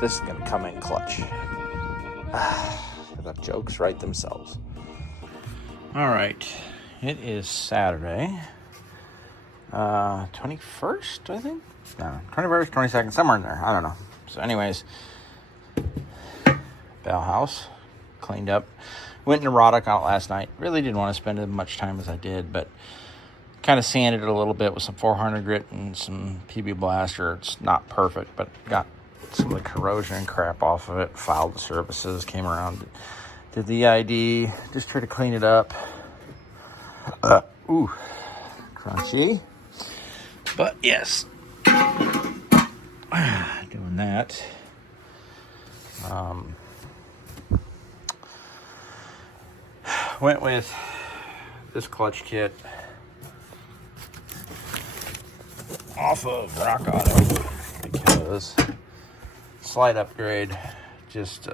This is going to come in clutch. The jokes write themselves. All right. It is Saturday. 21st, I think? No, 21st, 22nd, somewhere in there. I don't know. So anyways, Bell House, cleaned up. Went neurotic on it last night. Really didn't want to spend as much time as I did, but kind of sanded it a little bit with some 400 grit and some PB Blaster. It's not perfect, but got some of the corrosion and crap off of it. Filed the services, came around, did the ID, just tried to clean it up. Crunchy. But yes, doing that. Went with this clutch kit off of Rock Auto because slight upgrade, just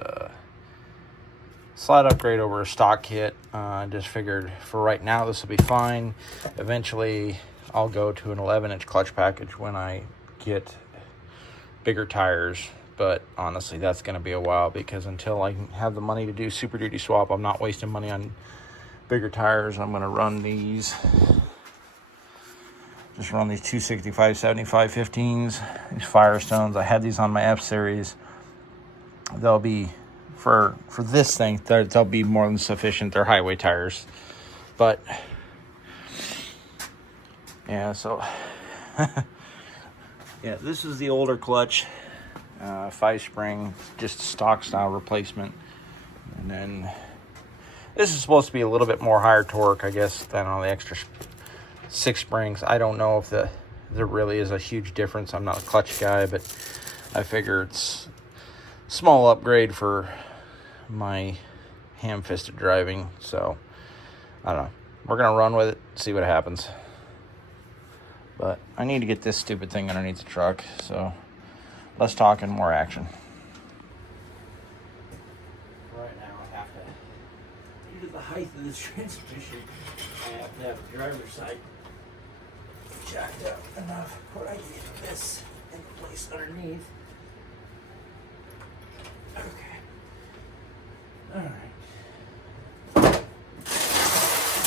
slight upgrade over a stock kit. I just figured for right now this will be fine. Eventually I'll go to an 11-inch clutch package when I get bigger tires, but honestly that's going to be a while because until I have the money to do Super Duty swap, I'm not wasting money on bigger tires. I'm going to run these, just run these 265 75 15s, these Firestones. I had these on my F series. They'll be for this thing, they'll be more than sufficient. They're highway tires, but yeah, so yeah, this is the older clutch, 5-spring, just stock style replacement. And then this is supposed to be a little bit more higher torque, I guess, than on the extra 6 springs. I don't know if there really is a huge difference. I'm not a clutch guy, but I figure it's a small upgrade for my ham-fisted driving. So I don't know. We're gonna run with it, see what happens. But I need to get this stupid thing underneath the truck, so less talk and more action. Right now I have to, due to the height of this transmission, I have to have the driver's side jacked up enough where I can get this in place underneath. Okay. Alright.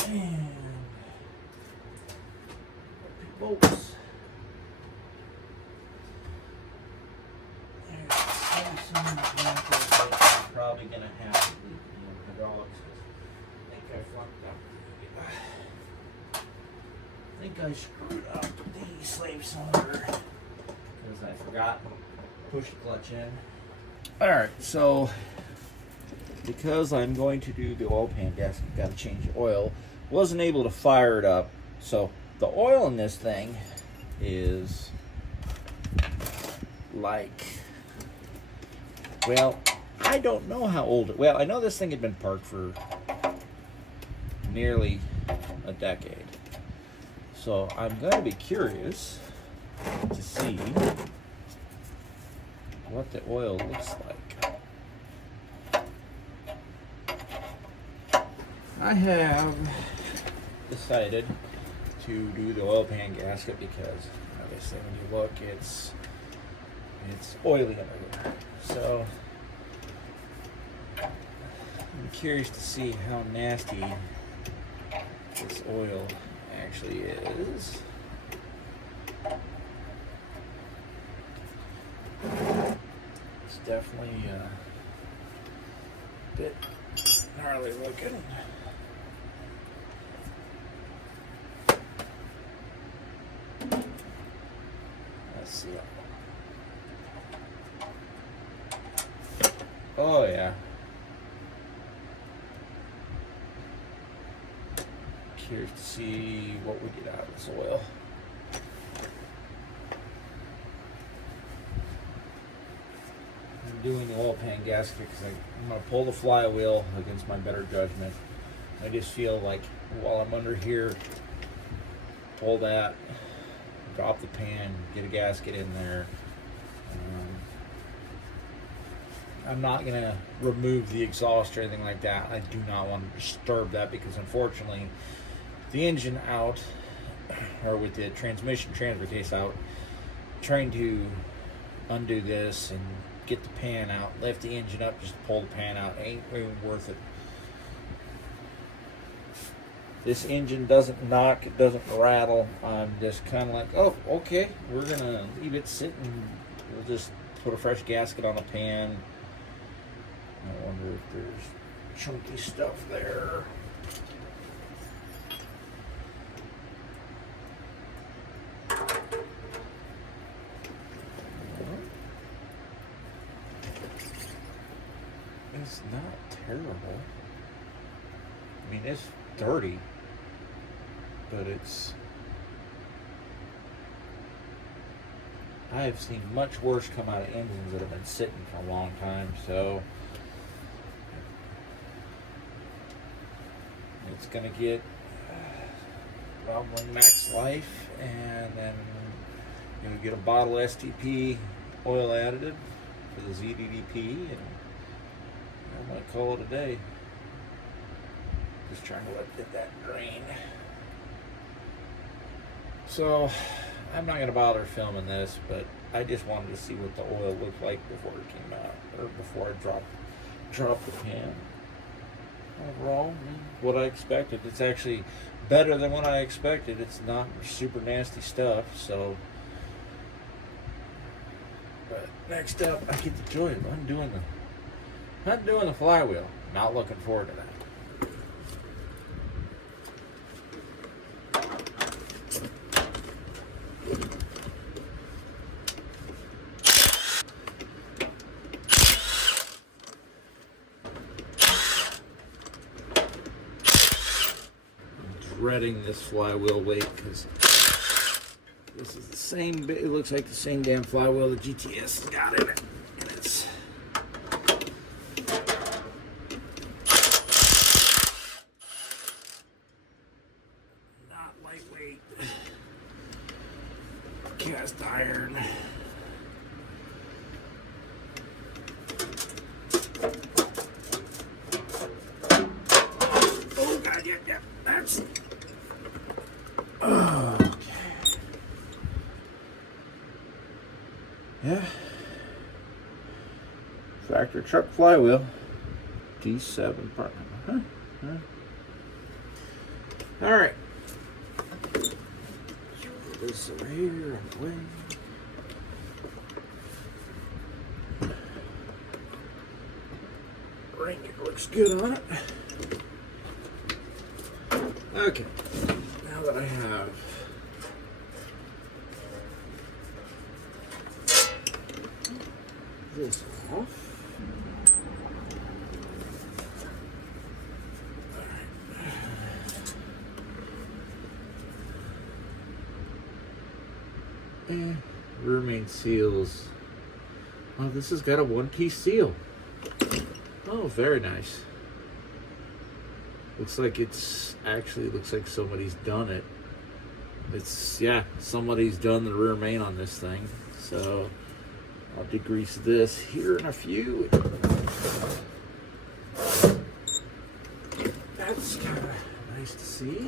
And bolts. There's some blankets that I'm probably going to have to leave in the hydraulics. I think I flunked up. I think I screwed up the slave cylinder because I forgot to push the clutch in. Alright, so because I'm going to do the oil pan gasket, got to change the oil, wasn't able to fire it up. So the oil in this thing is like, well, I don't know how old it, well, I know this thing had been parked for nearly a decade. So I'm going to be curious to see what the oil looks like. I have decided to do the oil pan gasket because obviously when you look, it's oily under there. So I'm curious to see how nasty this oil actually is. It's definitely a bit gnarly looking. Let's see. Oh yeah. Curious to see what we get out of this oil. I'm doing the oil pan gasket because I'm going to pull the flywheel against my better judgment. I just feel like while I'm under here, pull that, drop the pan, get a gasket in there. I'm not going to remove the exhaust or anything like that. I do not want to disturb that because unfortunately the engine out, or with the transmission transfer case out, trying to undo this and get the pan out, lift the engine up just to pull the pan out. Ain't even worth it. This engine doesn't knock, it doesn't rattle. I'm just kind of like, oh, okay, we're gonna leave it sitting. We'll just put a fresh gasket on the pan. I wonder if there's chunky stuff there. It's not terrible. I mean, it's dirty, but it's... I have seen much worse come out of engines that have been sitting for a long time, so it's gonna get probably max life, and then you're gonna get a bottle STP oil additive for the ZDDP, and I might call it a day. Just trying to let that drain. So I'm not going to bother filming this, but I just wanted to see what the oil looked like before it came out, or before I dropped the pan. Overall, what I expected. It's actually better than what I expected. It's not super nasty stuff, so. But next up, I get the joy of undoing the flywheel. Not looking forward to that. Dreading this flywheel weight because this is the same, it looks like the same damn flywheel the GTS has got in it, and it's not lightweight. Cast iron. Oh god, yeah, that's yeah. Factory truck flywheel. D7 part number. Alright. Put this over here and away. Blanket looks good on it. Okay. Now that I have this off. And rear main seals. Oh, this has got a one-piece seal. Oh, very nice. Looks like it's actually looks like somebody's done it. It's, yeah, somebody's done the rear main on this thing. So I'll degrease this here in a few. That's kind of nice to see.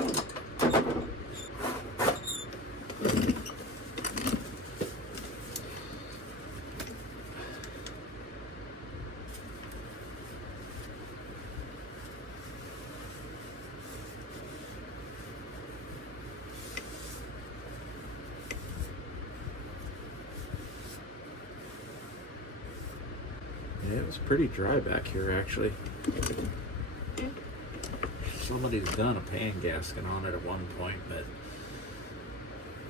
Yeah, it was pretty dry back here, actually. Somebody's done a pan gasket on it at one point, but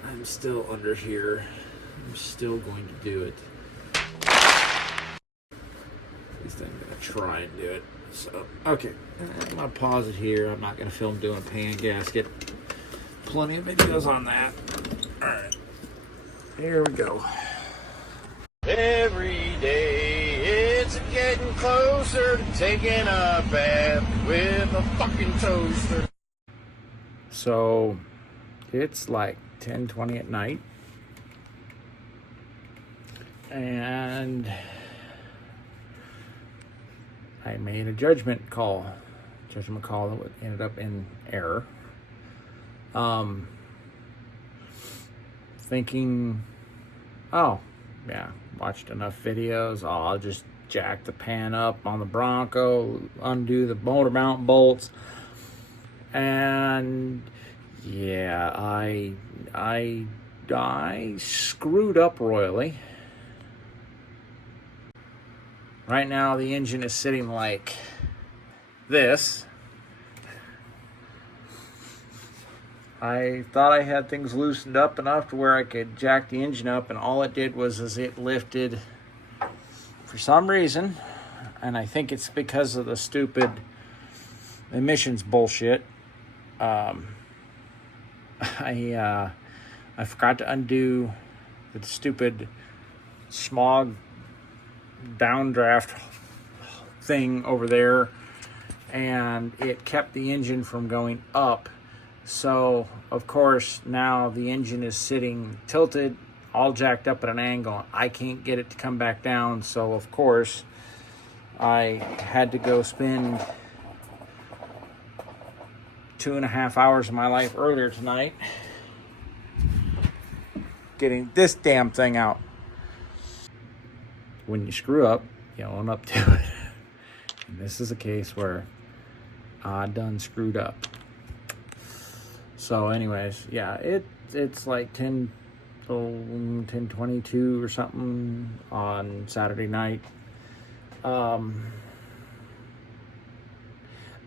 I'm still under here. I'm still going to do it. At least I'm going to try and do it. So, okay. I'm going to pause it here. I'm not going to film doing a pan gasket. Plenty of videos on that. Alright. Here we go. Every day it's getting closer to taking a bath with a fucking toaster. So it's like 10:20 at night, and I made a judgment call that ended up in error. Thinking, oh, yeah, watched enough videos. Oh, I'll just jack the pan up on the Bronco, undo the motor mount bolts, and yeah, I screwed up royally. Right now the engine is sitting like this. I thought I had things loosened up enough to where I could jack the engine up, and all it did was it lifted for some reason, and I think it's because of the stupid emissions bullshit. I forgot to undo the stupid smog downdraft thing over there, and it kept the engine from going up. So, of course, now the engine is sitting tilted, all jacked up at an angle. I can't get it to come back down. So, of course, I had to go spend 2.5 hours of my life earlier tonight getting this damn thing out. When you screw up, you own up to it. And this is a case where I done screwed up. So anyways, yeah, it's like 10:22 or something on Saturday night.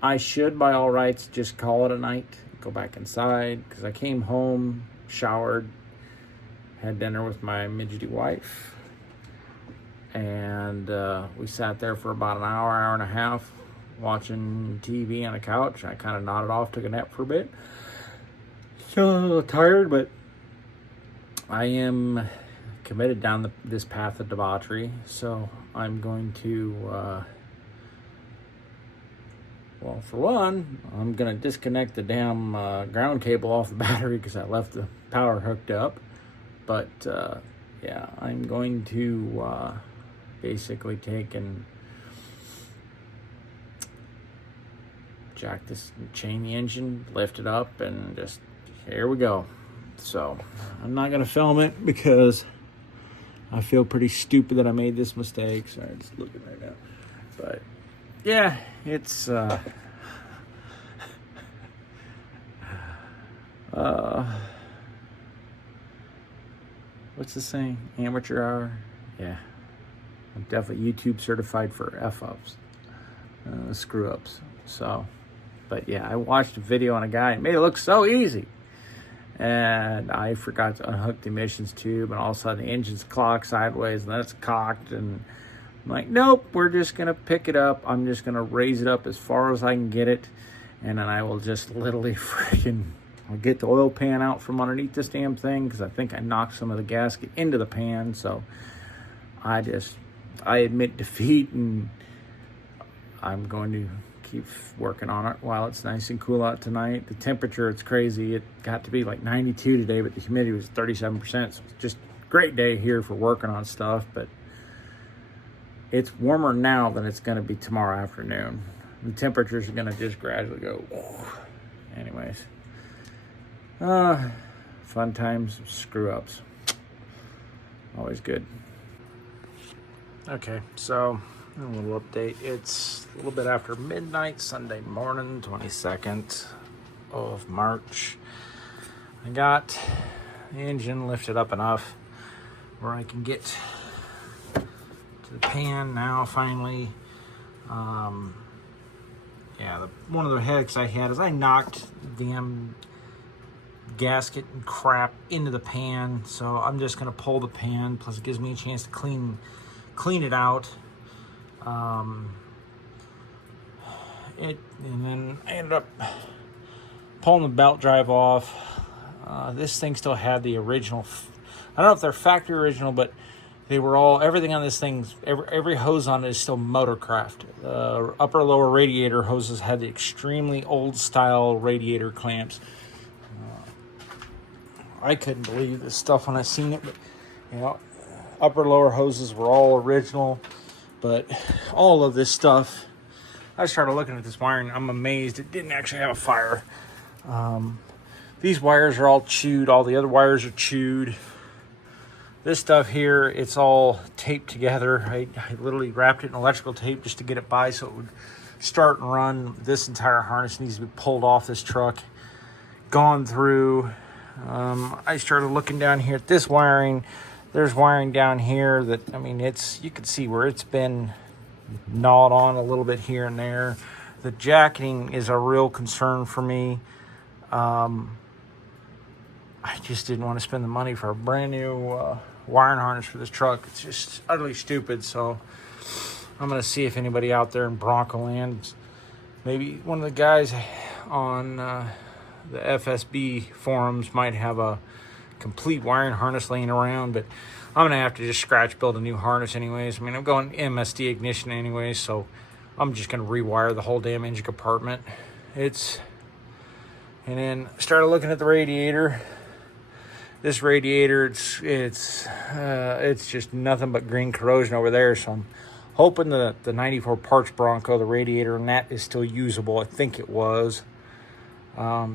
I should, by all rights, just call it a night, go back inside, because I came home, showered, had dinner with my midgety wife, and we sat there for about an hour and a half watching TV on the couch. I kind of nodded off, took a nap for a bit. So a little tired, but I am committed down this path of debauchery, so I'm going to, well, for one, I'm going to disconnect the damn ground cable off the battery because I left the power hooked up. But, yeah, I'm going to basically take and jack this, chain the engine, lift it up, and just, here we go. So, I'm not going to film it because I feel pretty stupid that I made this mistake. Sorry, I'm just looking right now. But, yeah, it's, what's the saying? Amateur hour? Yeah. I'm definitely YouTube certified for F-ups. Screw-ups. So, but yeah, I watched a video on a guy and made it look so easy. And I forgot to unhook the emissions tube, and all of a sudden the engine's clocked sideways, and then it's cocked, and I'm like, nope, we're just going to pick it up. I'm just going to raise it up as far as I can get it, and then I will just literally I'll get the oil pan out from underneath this damn thing, because I think I knocked some of the gasket into the pan. So I admit defeat, and I'm going to keep working on it while it's nice and cool out tonight. The temperature, it's crazy. It got to be like 92 today, but the humidity was 37%. So it's just a great day here for working on stuff, but it's warmer now than it's going to be tomorrow afternoon. The temperatures are going to just gradually go. Anyways, fun times, screw-ups. Always good. Okay, so a little update. It's a little bit after midnight, Sunday morning, 22nd of March. I got the engine lifted up enough where I can get to the pan now, finally. Yeah, one of the headaches I had is I knocked the damn gasket and crap into the pan, so I'm just going to pull the pan, plus it gives me a chance to clean it out. And then I ended up pulling the belt drive off. This thing still had the original, I don't know if they're factory original, but they were all, everything on this thing, every hose on it is still Motorcraft. Upper lower radiator hoses had the extremely old style radiator clamps. I couldn't believe this stuff when I seen it, but you know, upper lower hoses were all original. But all of this stuff, I started looking at this wiring. I'm amazed it didn't actually have a fire. These wires are all chewed. All the other wires are chewed. This stuff here, it's all taped together. I literally wrapped it in electrical tape just to get it by so it would start and run. This entire harness needs to be pulled off this truck, gone through. I started looking down here at this wiring. There's wiring down here that, I mean, you can see where it's been gnawed on a little bit here and there. The jacketing is a real concern for me. I just didn't want to spend the money for a brand new wiring harness for this truck. It's just utterly stupid. So I'm going to see if anybody out there in Bronco land, maybe one of the guys on the FSB forums might have a complete wiring harness laying around, but I'm going to have to just scratch build a new harness anyways. I mean, I'm going MSD ignition anyways, so I'm just going to rewire the whole damn engine compartment. And then started looking at the radiator. This radiator, it's just nothing but green corrosion over there, so I'm hoping the 94 parts Bronco, the radiator and that is still usable. I think it was.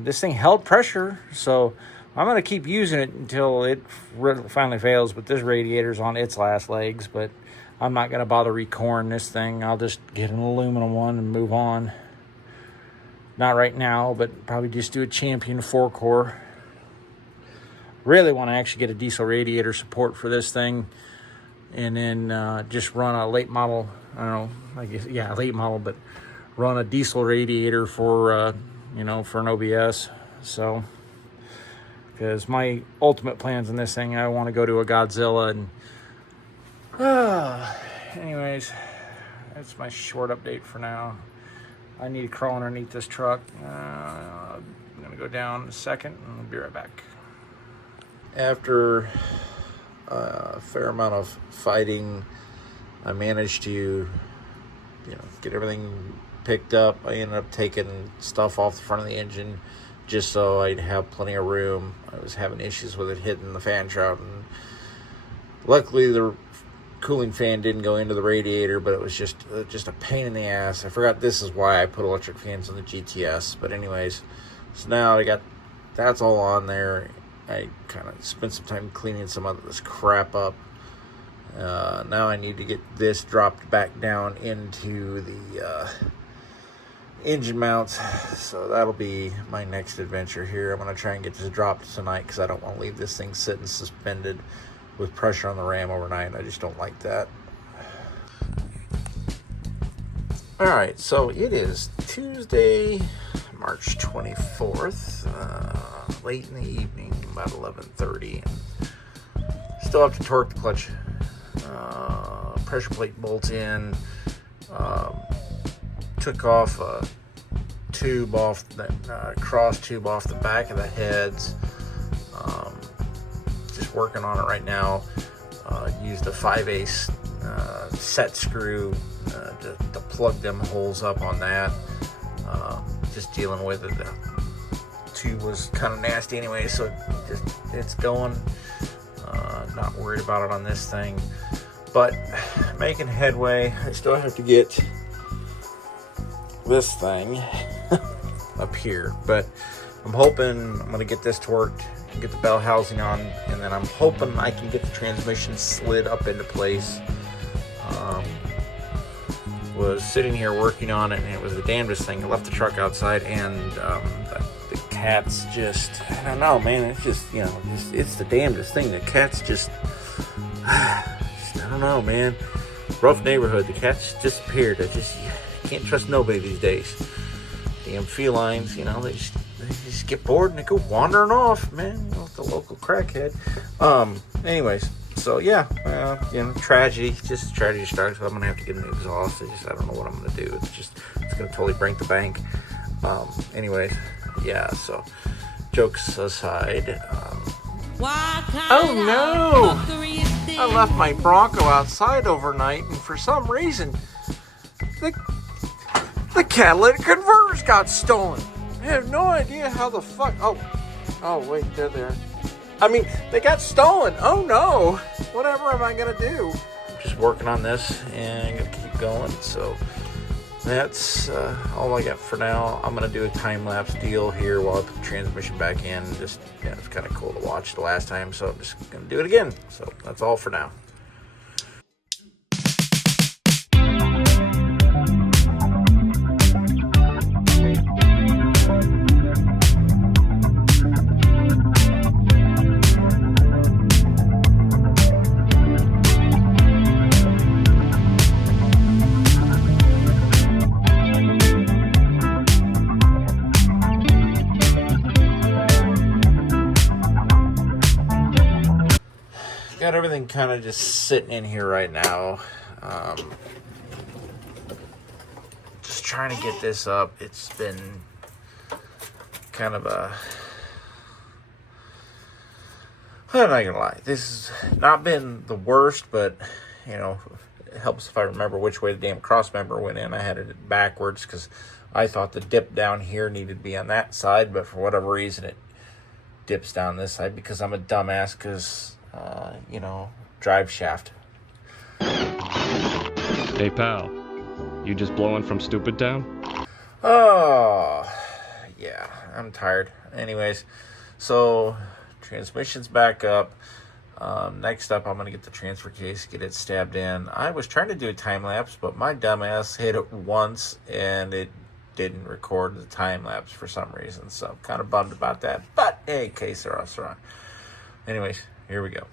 This thing held pressure, so I'm going to keep using it until it finally fails, but this radiator's on its last legs, but I'm not going to bother recoring this thing. I'll just get an aluminum one and move on. Not right now, but probably just do a Champion 4-core. Really want to actually get a diesel radiator support for this thing, and then just run a late model, I don't know, I guess, yeah, late model, but run a diesel radiator for, for an OBS. So, because my ultimate plans on this thing, I want to go to a Godzilla. And anyways, that's my short update for now. I need to crawl underneath this truck. I'm gonna go down in a second and I'll be right back. After a fair amount of fighting, I managed to get everything picked up. I ended up taking stuff off the front of the engine just so I'd have plenty of room. I was having issues with it hitting the fan shroud, and luckily the cooling fan didn't go into the radiator, but it was just a pain in the ass. I forgot this is why I put electric fans on the GTS, but anyways, so now that's all on there. I kind of spent some time cleaning some of this crap up. Now I need to get this dropped back down into the engine mounts, so that'll be my next adventure here. I'm going to try and get this dropped tonight because I don't want to leave this thing sitting suspended with pressure on the ram overnight. I just don't like that. Alright, so it is Tuesday, March 24th, late in the evening, about 11:30. Still have to torque the clutch. Pressure plate bolts in. Took off a tube off that cross tube off the back of the heads. Just working on it right now. Used a 5/8 set screw to plug them holes up on that. Just dealing with it. The tube was kind of nasty anyway, so it's going. Not worried about it on this thing, but making headway. I still have to get this thing up here, but I'm hoping I'm going to get this torqued and get the bell housing on, and then I'm hoping I can get the transmission slid up into place. Was sitting here working on it, and it was the damnedest thing. I left the truck outside, and the cats just, I don't know, man, it's just, it's the damnedest thing. The cats just I don't know, man. Rough neighborhood. The cats disappeared. You can't trust nobody these days. Damn felines, they just get bored and they go wandering off, man. With the local crackhead. Anyways, so yeah, tragedy. Just tragedy starts. So I'm gonna have to get an exhaust. I don't know what I'm gonna do. It's gonna totally break the bank. Anyways, yeah. So, jokes aside. Oh no! I left my Bronco outside overnight, and for some reason, the catalytic converters got stolen. I have no idea how the fuck. Oh wait, they're there. I mean, they got stolen. Oh no! Whatever am I gonna do? Just working on this, and I'm gonna keep going. So, that's all I got for now. I'm gonna do a time-lapse deal here while I put the transmission back in. Just, yeah, it's kind of cool to watch the last time, so I'm just gonna do it again. So that's all for now. Got everything kind of just sitting in here right now. Just trying to get this up. It's been kind of a... I'm not gonna lie. This has not been the worst, but, you know, it helps if I remember which way the damn cross member went in. I had it backwards because I thought the dip down here needed to be on that side, but for whatever reason it dips down this side because I'm a dumbass because... you know, drive shaft. Hey pal, you just blowing from Stupid Town? Oh, yeah, I'm tired. Anyways, so transmission's back up. Next up, I'm going to get the transfer case, get it stabbed in. I was trying to do a time lapse, but my dumbass hit it once and it didn't record the time lapse for some reason. So I'm kind of bummed about that. But hey, case or us wrong. Anyways, here we go.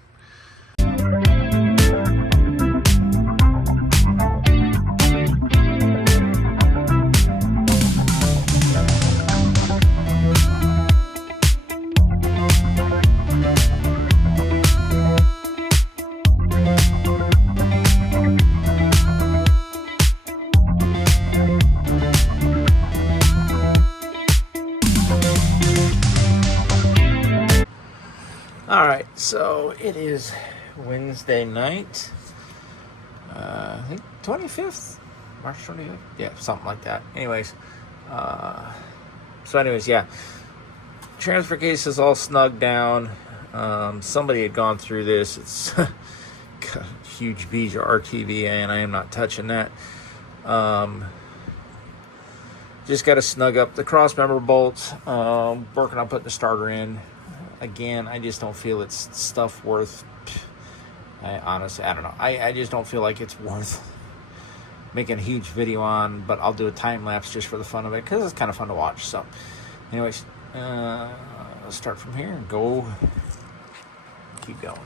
Alright, so it is Wednesday night, I think 25th, March 25th, yeah, something like that. Anyways, yeah, transfer case is all snugged down. Somebody had gone through this. It's got a huge beige RTV, and I am not touching that. Just got to snug up the cross member bolts, working on putting the starter in. Again, I just don't feel it's stuff worth... honestly, I don't know. I just don't feel like it's worth making a huge video on, but I'll do a time-lapse just for the fun of it, because it's kind of fun to watch. So, anyways, let's start from here and go... keep going.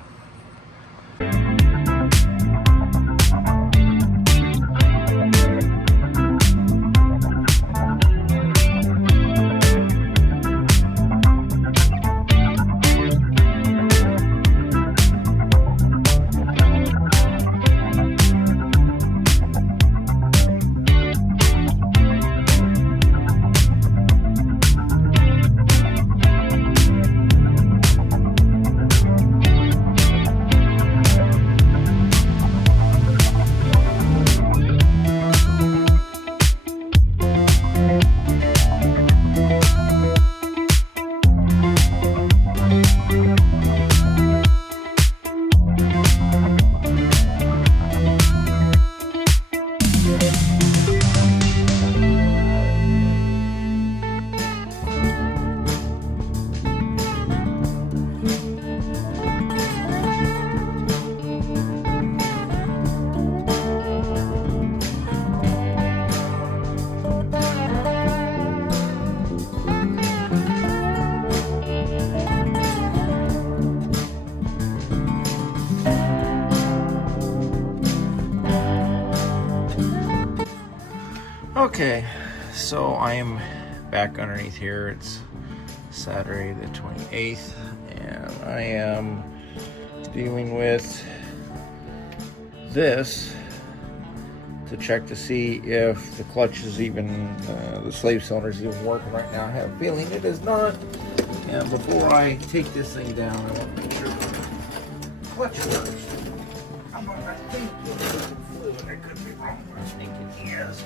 Okay, so I am back underneath here. It's Saturday the 28th, and I am dealing with this to check to see if the clutch is even, the slave cylinder is even working right now. I have a feeling it is not. And before I take this thing down, I want to make sure the clutch works. I think there's some fluid. I could be wrong, but I think it is.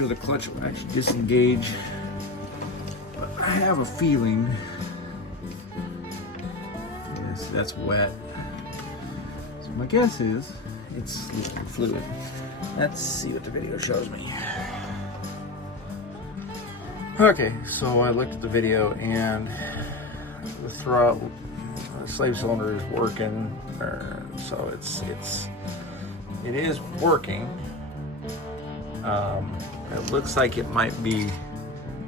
sure the clutch will actually disengage. But I have a feeling, yes, that's wet. So my guess is it's fluid. Let's see what the video shows me. Okay, so I looked at the video and the throttle, the slave cylinder is working, so it is working. It looks like it might be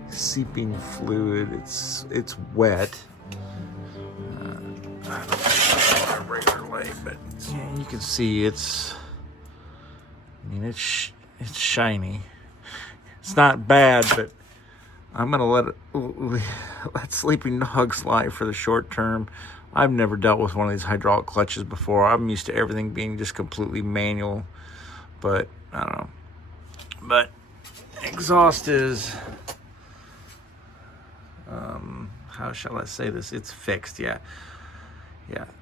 seeping fluid. It's wet. I don't know if it's a regular light, but yeah, you can see it's. I mean, it's shiny. It's not bad, but I'm gonna let sleeping dogs slide for the short term. I've never dealt with one of these hydraulic clutches before. I'm used to everything being just completely manual, but I don't know. But exhaust is, how shall I say this? It's fixed, yeah,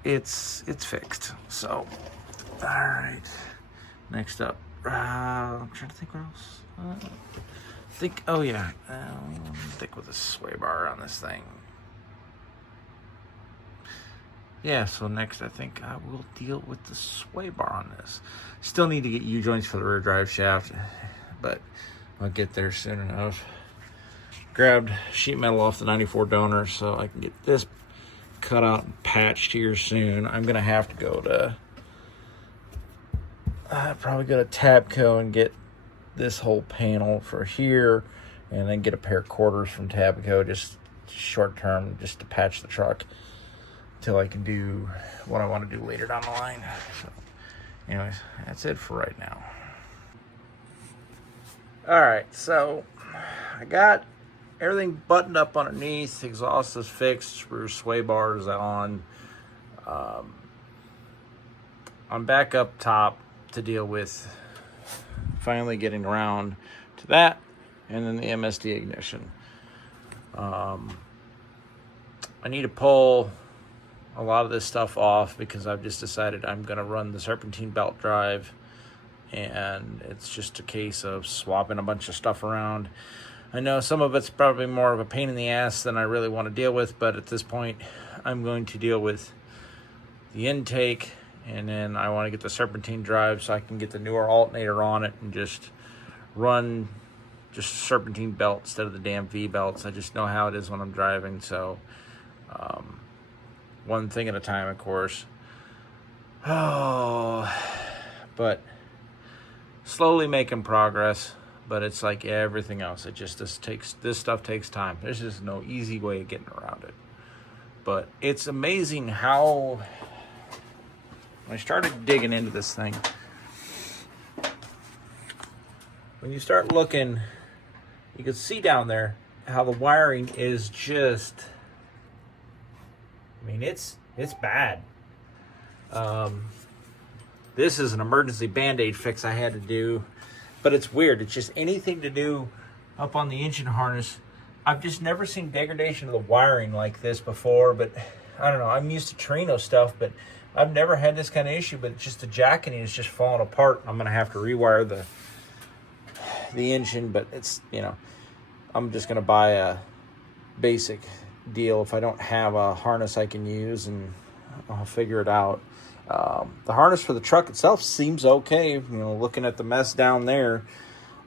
it's fixed. So, all right. Next up, I'm trying to think what else. Oh yeah, think with a sway bar on this thing. Yeah, so next I think I will deal with the sway bar on this. Still need to get U-joints for the rear drive shaft, but I'll get there soon enough. Grabbed sheet metal off the 94 donor so I can get this cut out and patched here soon. I'm gonna have to go to probably go to Tabco and get this whole panel for here, and then get a pair of quarters from Tabco, just short term, just to patch the truck till I can do what I want to do later down the line. So, anyways, that's it for right now. All right, so I got everything buttoned up underneath. Exhaust is fixed. Rear sway bar is on. I'm back up top to deal with finally getting around to that, and then the MSD ignition. I need to pull a lot of this stuff off because I've just decided I'm going to run the serpentine belt drive, and it's just a case of swapping a bunch of stuff around. I know some of it's probably more of a pain in the ass than I really want to deal with, but at this point I'm going to deal with the intake, and then I want to get the serpentine drive so I can get the newer alternator on it and just run just serpentine belt instead of the damn V belts. I just know how it is when I'm driving, so one thing at a time, of course. Oh, but slowly making progress. But it's like everything else. This stuff takes time. There's just no easy way of getting around it. But it's amazing how, when I started digging into this thing, when you start looking, you can see down there how the wiring is just, I mean, it's bad. This is an emergency Band-Aid fix I had to do, but it's weird. It's just anything to do up on the engine harness. I've just never seen degradation of the wiring like this before, but I don't know. I'm used to Torino stuff, but I've never had this kind of issue, but just the jacketing is just falling apart. I'm gonna have to rewire the engine, but it's, you know, I'm just gonna buy a basic deal if I don't have a harness I can use, and I'll figure it out. The harness for the truck itself seems okay. You know, looking at the mess down there,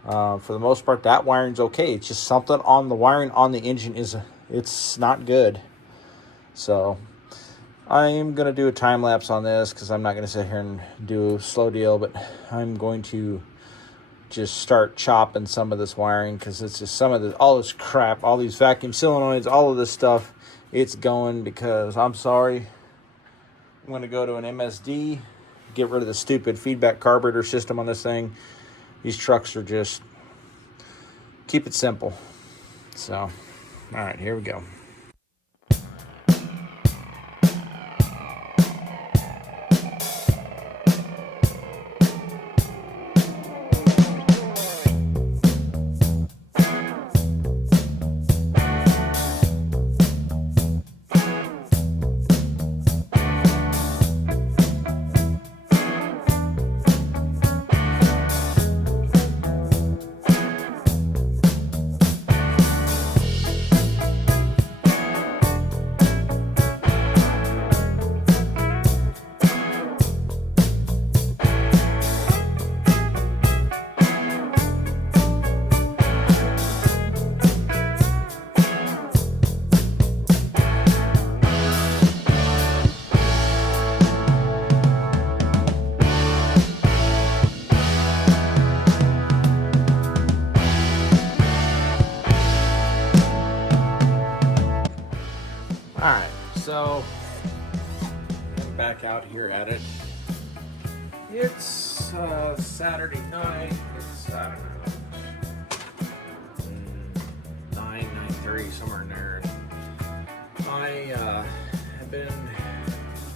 for the most part, that wiring's okay. It's just something on the wiring on the engine it's not good. So I am going to do a time lapse on this because I'm not going to sit here and do a slow deal, but I'm going to just start chopping some of this wiring because it's just all this crap, all these vacuum solenoids, all of this stuff, it's going, because I'm sorry. I'm going to go to an MSD, get rid of the stupid feedback carburetor system on this thing. These trucks are just, keep it simple. So, all right, here we go. Alright, so I'm back out here at it. It's Saturday night. It's, I don't know, 9:30, somewhere in there. I have been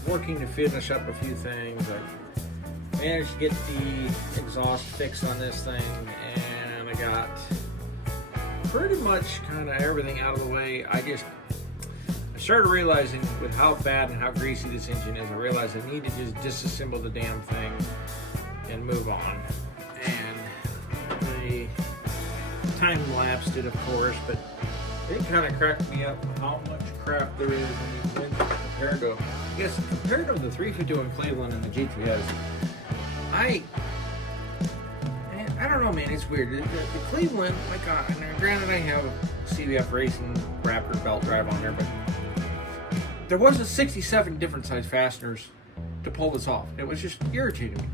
working to finish up a few things. I managed to get the exhaust fixed on this thing, and I got pretty much kind of everything out of the way. I started realizing with how bad and how greasy this engine is, I realized I need to just disassemble the damn thing and move on. And the time lapsed it, of course, but it kind of cracked me up how much crap there is in these engines compared to, I guess, compared to the 351 Cleveland and the G3S. I don't know, man, it's weird. The Cleveland, my God, and granted I have CVF Racing Raptor belt drive on there, but there was 67 different size fasteners to pull this off. It was just irritating me.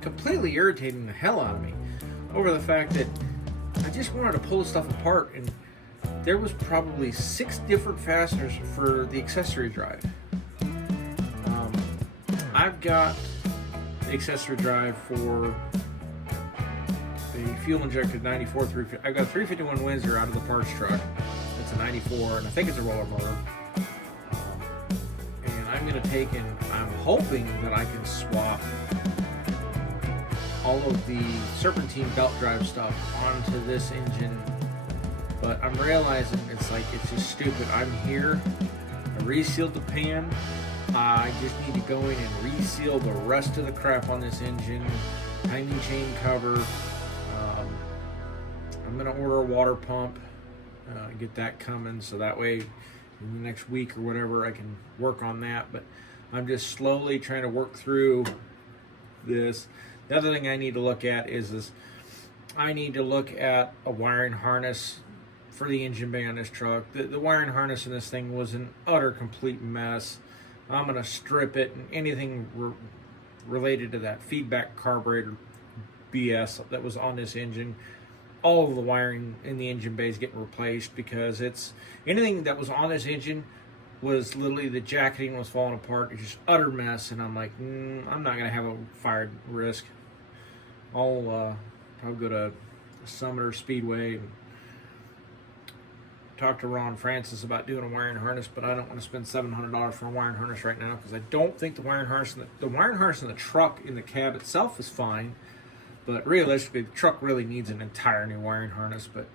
Completely irritating the hell out of me over the fact that I just wanted to pull the stuff apart, and there was probably 6 different fasteners for the accessory drive. I've got the accessory drive for the fuel injected 94 350. I've got a 351 Windsor out of the parts truck. It's a 94, and I think it's a roller motor. And I'm going to take and I'm hoping that I can swap all of the serpentine belt drive stuff onto this engine. But I'm realizing it's just stupid. I'm here. I resealed the pan. I just need to go in and reseal the rest of the crap on this engine. Timing chain cover. I'm going to order a water pump, get that coming, so that way in the next week or whatever I can work on that. But I'm just slowly trying to work through this. The other thing I need to look at is I need to look at a wiring harness for the engine bay on this truck. The wiring harness in this thing was an utter complete mess. I'm going to strip it, and anything related to that feedback carburetor BS that was on this engine, all of the wiring in the engine bay is getting replaced, because anything that was on this engine was literally, the jacketing was falling apart. It's just utter mess, and I'm like, I'm not going to have a fire risk. I'll probably go to Summit Speedway and talk to Ron Francis about doing a wiring harness, but I don't want to spend $700 for a wiring harness right now, because I don't think the wiring harness in the truck in the cab itself is fine, but realistically the truck really needs an entire new wiring harness. But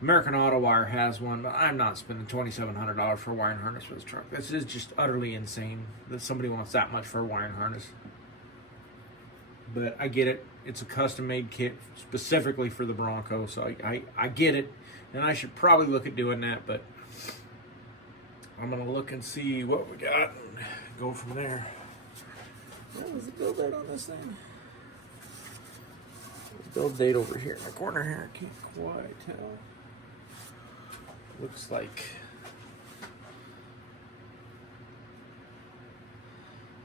American Auto Wire has one, but I'm not spending $2,700 for a wiring harness for this truck. This is just utterly insane that somebody wants that much for a wiring harness. But I get it. It's a custom-made kit specifically for the Bronco, so I get it. And I should probably look at doing that, but I'm going to look and see what we got and go from there. What was the build date on this thing? There's build date over here in the corner here. I can't quite tell. Looks like...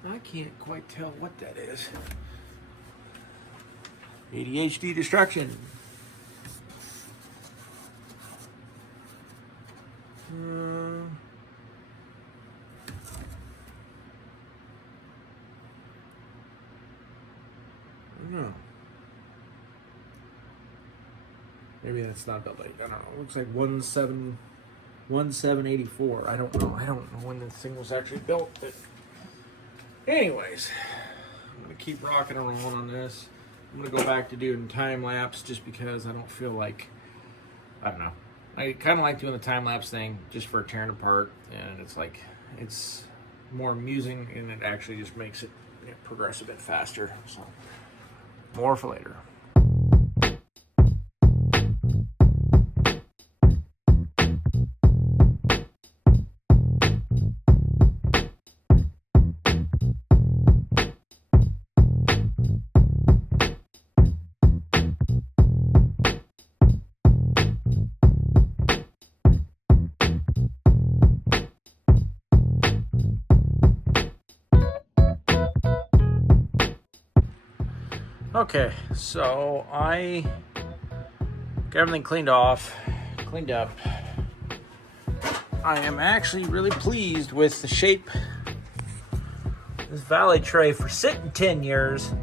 I can't quite tell what that is. ADHD destruction. No. Maybe that's not built date. I don't know. It looks like 1784. I don't know. I don't know when this thing was actually built. But anyways, I'm gonna keep rocking and rolling on this. I'm gonna go back to doing time lapse just because I don't feel like, I don't know. I kind of like doing the time lapse thing just for tearing apart, and it's more amusing, and it actually just makes it progress a bit faster. So more for later. Okay, so I got everything cleaned up. I am actually really pleased with the shape of this Valley tray for sitting 10 years.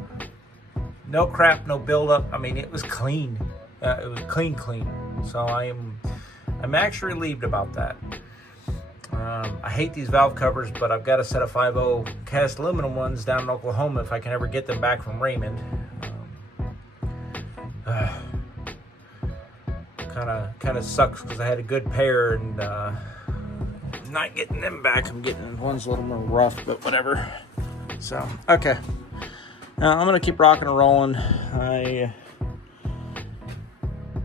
No crap, no buildup. I mean, it was clean. It was clean. So I'm actually relieved about that. I hate these valve covers, but I've got a set of 5.0 cast aluminum ones down in Oklahoma if I can ever get them back from Raymond. Kind of sucks because I had a good pair, and not getting them back. I'm getting ones a little more rough, but whatever. So okay, now I'm gonna keep rocking and rolling. I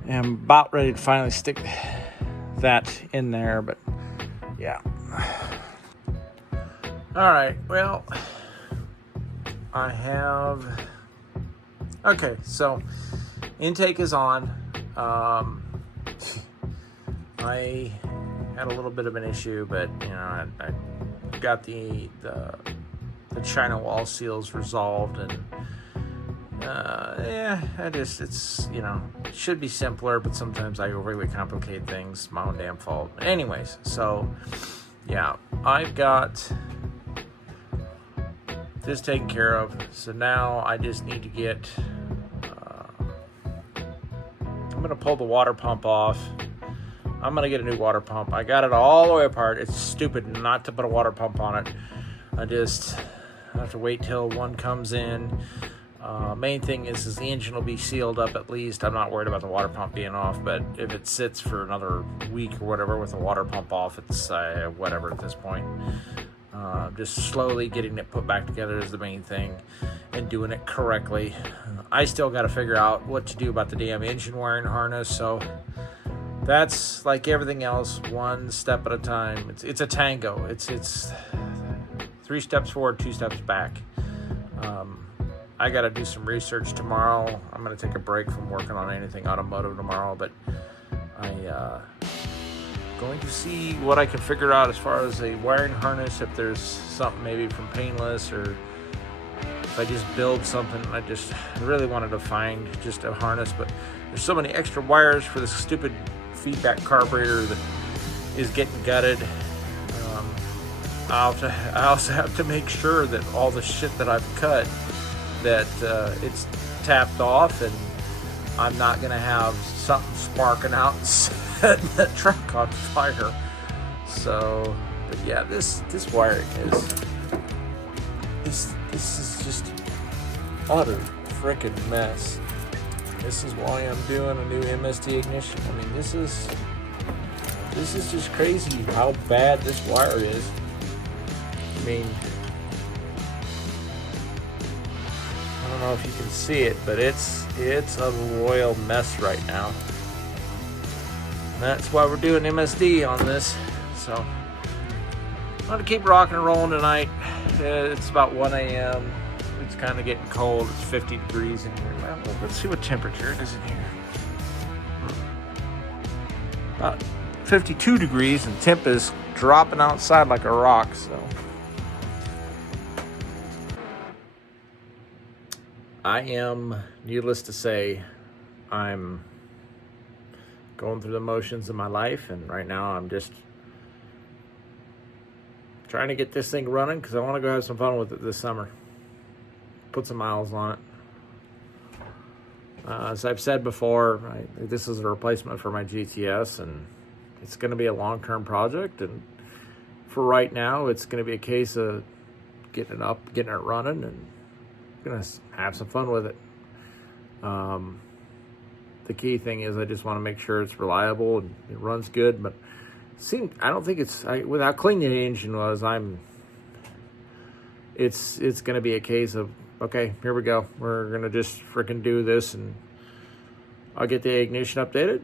am about ready to finally stick that in there, but yeah. All right, well, I have, okay, so intake is on. I had a little bit of an issue, but you know, I got the China wall seals resolved, and yeah, it's, you know, it should be simpler, but sometimes I overly complicate things. My own damn fault. Anyways, so yeah, I've got this taken care of. So now I just need to get, I'm gonna pull the water pump off. I'm gonna get a new water pump. I got it all the way apart. It's stupid not to put a water pump on it. I just have to wait till one comes in. Main thing is the engine will be sealed up at least. I'm not worried about the water pump being off, but if it sits for another week or whatever with the water pump off, it's whatever at this point. Just slowly getting it put back together is the main thing, and doing it correctly. I still got to figure out what to do about the damn engine wiring harness, so that's like everything else, one step at a time. It's a tango. It's 3 steps forward, 2 steps back. I got to do some research tomorrow. I'm going to take a break from working on anything automotive tomorrow, but going to see what I can figure out as far as a wiring harness, if there's something maybe from Painless, or if I just build something. I really wanted to find just a harness, but there's so many extra wires for this stupid feedback carburetor that is getting gutted. I also have to make sure that all the shit that I've cut, that it's tapped off, and I'm not gonna have something sparking out and setting the truck on fire. So, but yeah, this wiring is this is just utter frickin' mess. This is why I'm doing a new MSD ignition. I mean, this is just crazy how bad this wire is. I mean, I don't know if you can see it, but it's a royal mess right now. And that's why we're doing MSD on this. So I'm gonna keep rocking and rolling tonight. It's about 1 a.m. It's kind of getting cold. It's 50 degrees in here. Well, let's see what temperature it is in here. About 52 degrees, and temp is dropping outside like a rock. So I am, needless to say, I'm going through the motions of my life, and right now I'm just trying to get this thing running because I want to go have some fun with it this summer. Put some miles on it. As I've said before, this is a replacement for my GTS, and it's going to be a long-term project, and for right now it's going to be a case of getting it up, getting it running, and gonna have some fun with it. The key thing is I just want to make sure it's reliable and it runs good, but I don't think without cleaning the engine it's gonna be a case of, okay, here we go, we're gonna just freaking do this, and I'll get the ignition updated.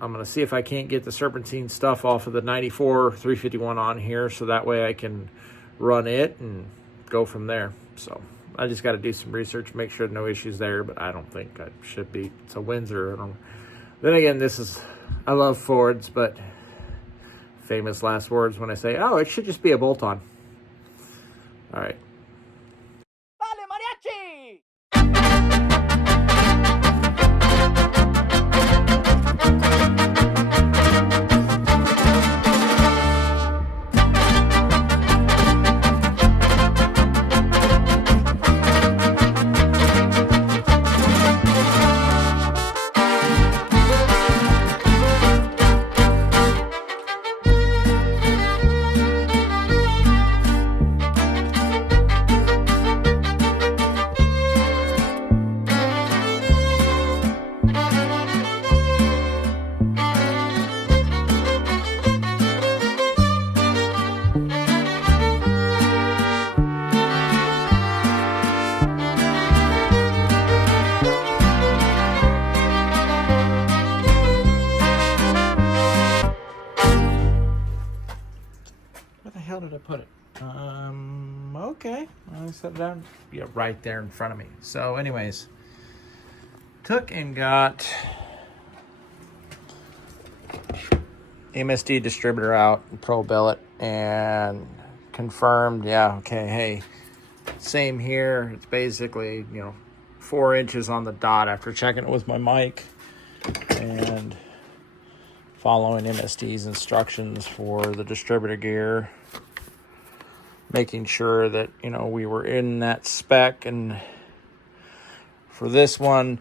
I'm gonna see if I can't get the serpentine stuff off of the 94 351 on here, so that way I can run it and go from there. So I just got to do some research, make sure no issues there, but I don't think I should be. It's a Windsor. Then again, I love Fords, but famous last words when I say, oh, it should just be a bolt-on. All right. hell did I put it? Okay. I set it down. Yeah, right there in front of me. So anyways, took and got MSD distributor out, pro billet, and confirmed, yeah, okay, hey, same here. It's basically, 4 inches on the dot after checking it with my mic and following MSD's instructions for the distributor gear, making sure that, we were in that spec. And for this one,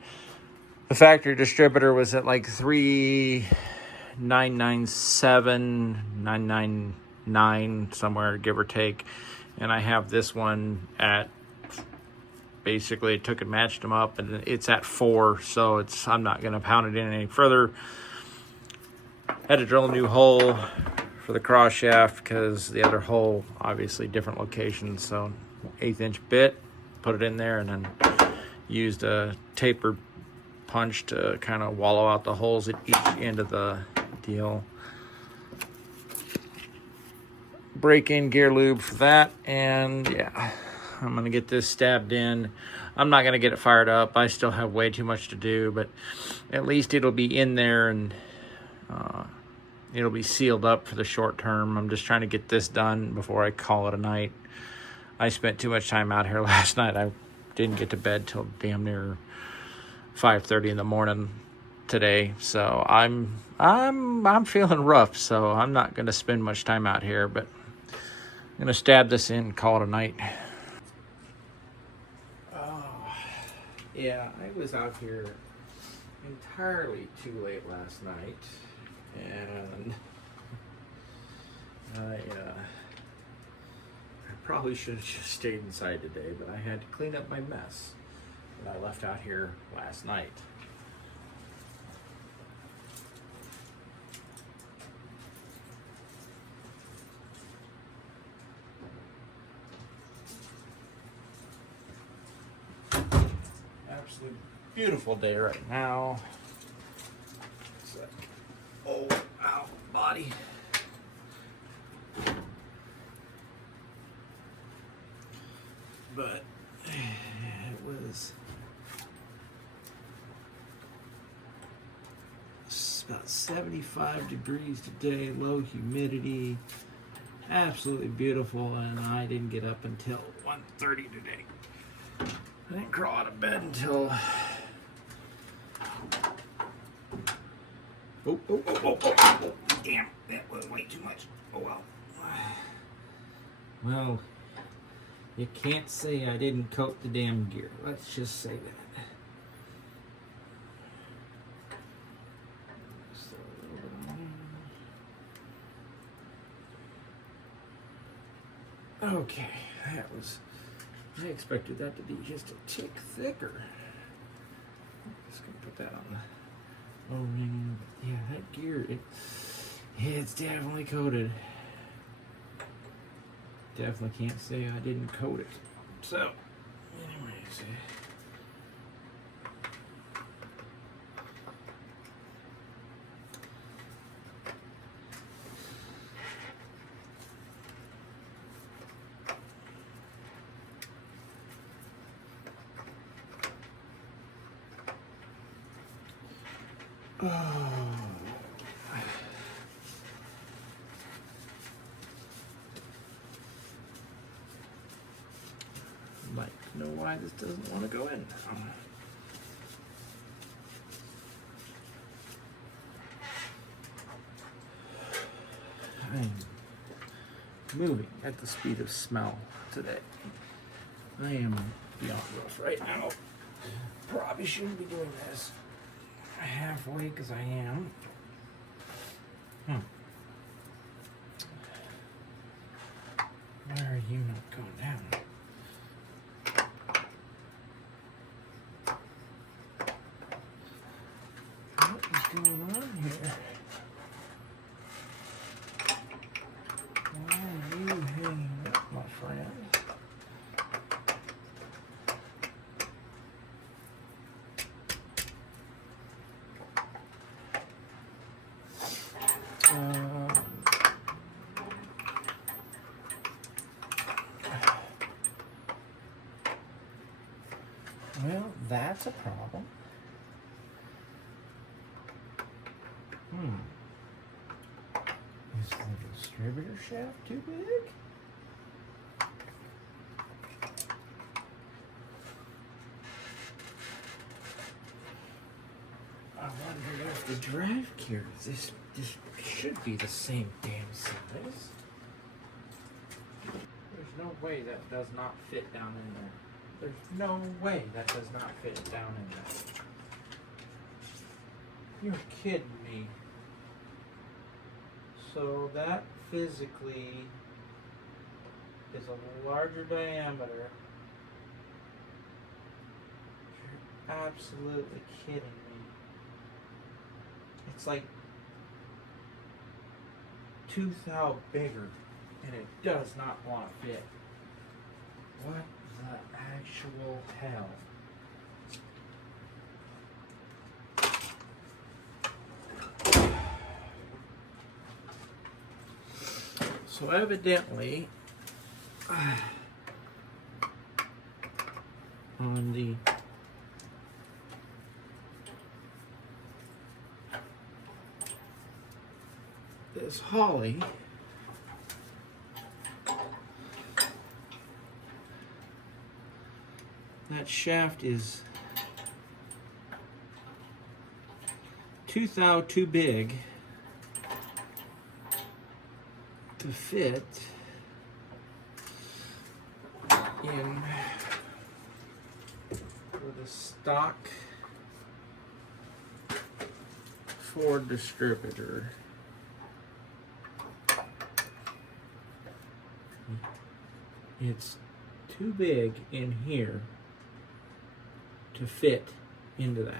the factory distributor was at like 3,997, 999 somewhere, give or take. And I have this one at, basically took and matched them up, and it's at 4, so I'm not going to pound it in any further. Had to drill a new hole for the cross shaft because the other hole, obviously different locations. So 1/8 inch bit, put it in there, and then used a taper punch to kind of wallow out the holes at each end of the deal. Break-in gear lube for that, and yeah, I'm gonna get this stabbed in. I'm not gonna get it fired up. I still have way too much to do, but at least it'll be in there, and it'll be sealed up for the short term. I'm just trying to get this done before I call it a night. I spent too much time out here last night. I didn't get to bed till damn near 5:30 in the morning today, so I'm feeling rough. So I'm not gonna spend much time out here, but I'm gonna stab this in and call it a night. Oh, yeah, I was out here entirely too late last night, and I probably should have just stayed inside today, but I had to clean up my mess that I left out here last night. Absolutely beautiful day right now. It's like, oh, ow, body. But it was about 75 degrees today, low humidity, absolutely beautiful, and I didn't get up until 1:30 today. I didn't crawl out of bed until oh, damn, that was way too much. Oh well. Well, you can't say I didn't coat the damn gear. Let's just say that. So, okay, that was. I expected that to be just a tick thicker. Just gonna put that on the O-ring. Yeah, that gear, it's definitely coated. Definitely can't say I didn't coat it. So, anyways. Oh. I'd like to know why this doesn't want to go in now. I'm moving at the speed of smell today. I am beyond rough right now. Probably shouldn't be doing this halfway because I am. Why are you not going down? What is going on here? Why are you hanging up, my friend? that's a problem. Is the distributor shaft too big? I wonder if the drive gear, this should be the same damn size. There's no way that does not fit down in there. There's no way that does not fit down in there. You're kidding me. So that physically is a larger diameter. You're absolutely kidding me. It's like 2 thou bigger, and it does not want to fit. What the actual hell? So evidently, on the this Holly, that shaft is 2 thou too big to fit in with a stock Ford distributor. It's too big in here to fit into that.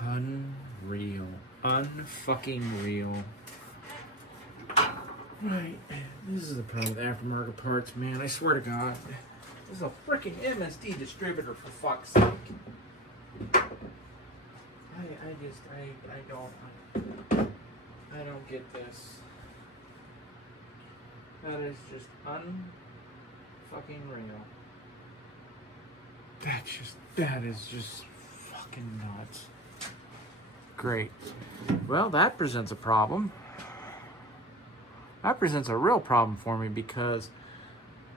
Unreal. Unfucking real. Right. This is the problem with aftermarket parts, man. I swear to God. This is a freaking MSD distributor, for fuck's sake. I don't get this. That is just unfucking real. That is just fucking nuts. Great. Well, that presents a problem. That presents a real problem for me because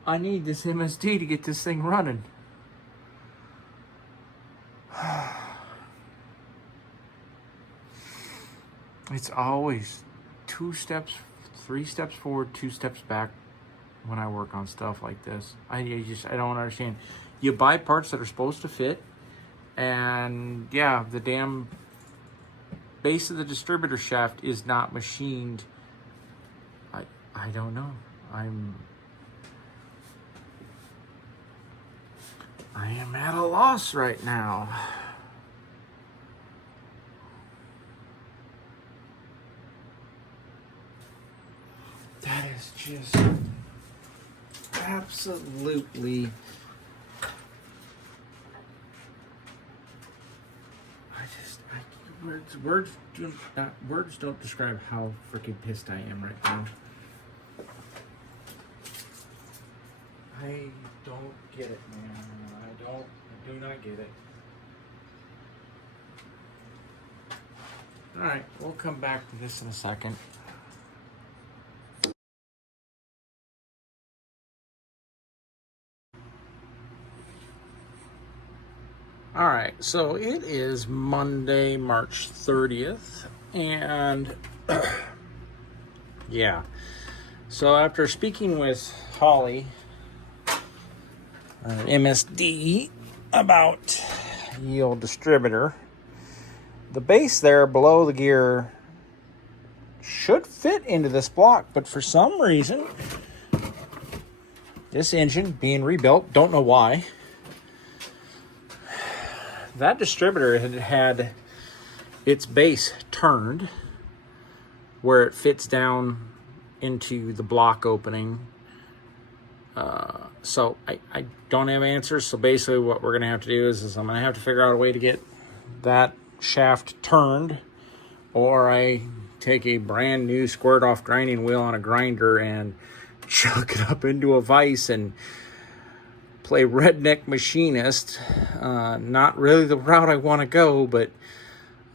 I need this MSD to get this thing running. It's always 2 steps, 3 steps forward, 2 steps back when I work on stuff like this. I don't understand. You buy parts that are supposed to fit, and yeah, the damn base of the distributor shaft is not machined. I don't know. I am at a loss right now. That is just absolutely. Words don't describe how freaking pissed I am right now. I don't get it, man. I do not get it. Alright, we'll come back to this in a second. Alright, so it is Monday, March 30th, and yeah. So after speaking with Holly, MSD, about yield distributor, the base there below the gear should fit into this block, but for some reason, this engine being rebuilt, don't know why, that distributor had its base turned where it fits down into the block opening. So I don't have answers. So basically what we're going to have to do is I'm going to have to figure out a way to get that shaft turned or I take a brand new squared off grinding wheel on a grinder and chuck it up into a vise and play redneck machinist. Not really the route I want to go, but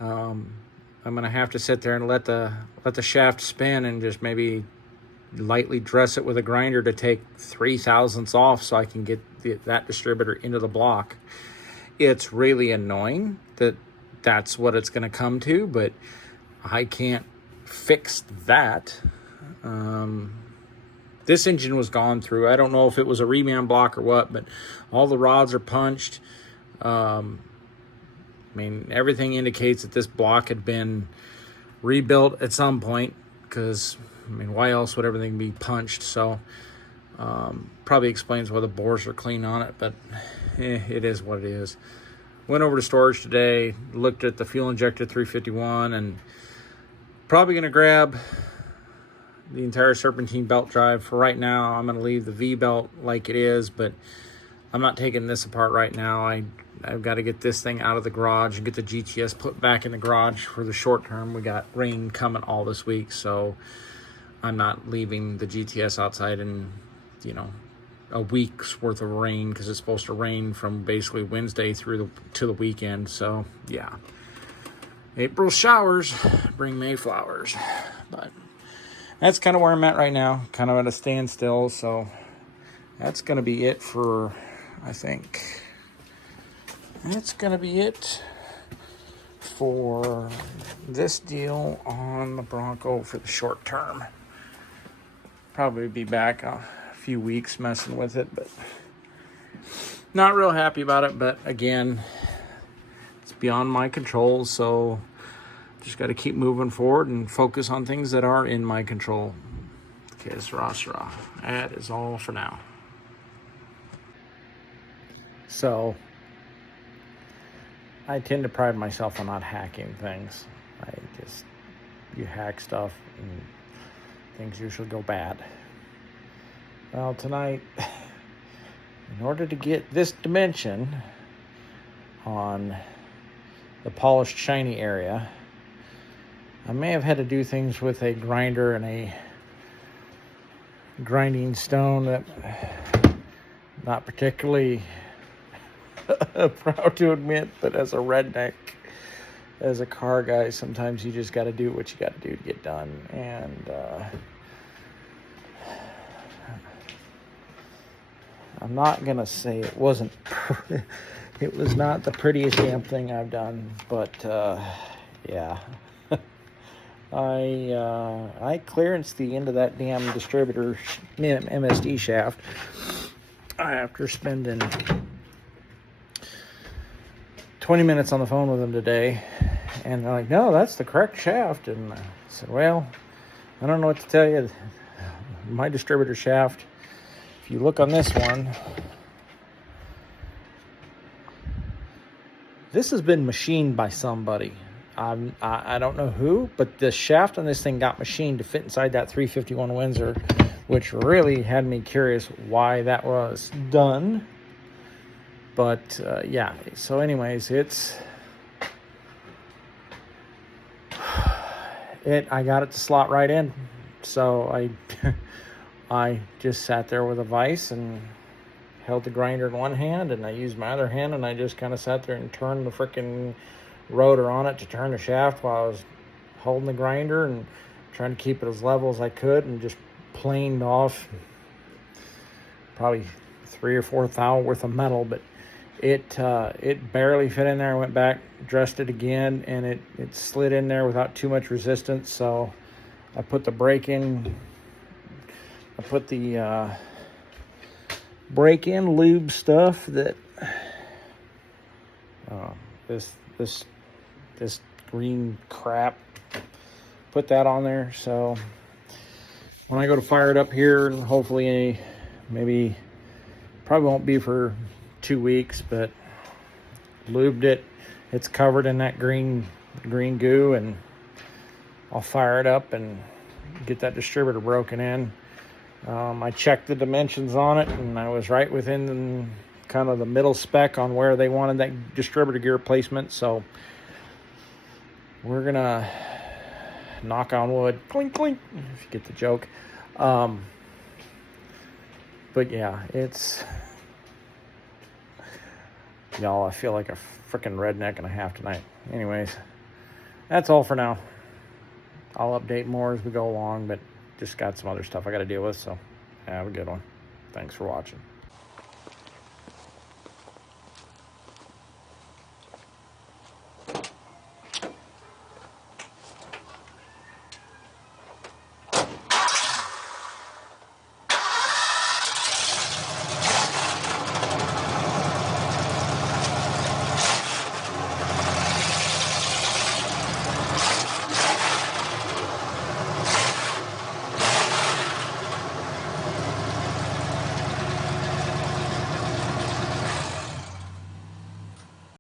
I'm gonna have to sit there and let the shaft spin and just maybe lightly dress it with a grinder to take 0.03 off so I can get that distributor into the block. It's really annoying that that's what it's going to come to, but I can't fix that. This engine was gone through. I don't know if it was a reman block or what, but all the rods are punched. I mean, everything indicates that this block had been rebuilt at some point, because, I mean, why else would everything be punched? So probably explains why the bores are clean on it, but it is what it is. Went over to storage today, looked at the fuel injector 351, and probably going to grab the entire serpentine belt drive. For right now, I'm going to leave the V-belt like it is, but I'm not taking this apart right now. I've got to get this thing out of the garage and get the GTS put back in the garage for the short term. We got rain coming all this week, so I'm not leaving the GTS outside in, a week's worth of rain, because it's supposed to rain from basically Wednesday to the weekend. So yeah, April showers bring May flowers, but that's kind of where I'm at right now, kind of at a standstill. So that's going to be it for, I think, that's going to be it for this deal on the Bronco for the short term. Probably be back a few weeks messing with it, but not real happy about it. But again, it's beyond my control, so just got to keep moving forward and focus on things that are in my control. Okay, sarah. That is all for now. So I tend to pride myself on not hacking things. You hack stuff and things usually go bad. Well, tonight, in order to get this dimension on the polished shiny area, I may have had to do things with a grinder and a grinding stone that not particularly proud to admit, but as a redneck, as a car guy, sometimes you just got to do what you got to do to get done. And I'm not gonna say it wasn't it was not the prettiest damn thing I've done, but yeah. I clearanced the end of that damn distributor MSD shaft after spending 20 minutes on the phone with them today, and they're like, no, that's the correct shaft. And I said, well, I don't know what to tell you. My distributor shaft, if you look on this one, this has been machined by somebody. I don't know who, but the shaft on this thing got machined to fit inside that 351 Windsor, which really had me curious why that was done. But yeah, so anyways, I got it to slot right in. So I just sat there with a vise and held the grinder in one hand, and I used my other hand, and I just kind of sat there and turned the freaking rotor on it to turn the shaft while I was holding the grinder and trying to keep it as level as I could, and just planed off probably 3 or 4 thou worth of metal. But it barely fit in there. I went back, dressed it again, and it slid in there without too much resistance. So I put the break-in lube stuff that this green crap, put that on there. So when I go to fire it up here, and hopefully maybe probably won't be for 2 weeks, but lubed it, it's covered in that green goo, and I'll fire it up and get that distributor broken in. I checked the dimensions on it, and I was right within kind of the middle spec on where they wanted that distributor gear placement. So we're gonna knock on wood, clink, clink, if you get the joke. But yeah, it's, y'all, I feel like a freaking redneck and a half tonight. Anyways, that's all for now. I'll update more as we go along, but just got some other stuff I got to deal with, so have a good one. Thanks for watching.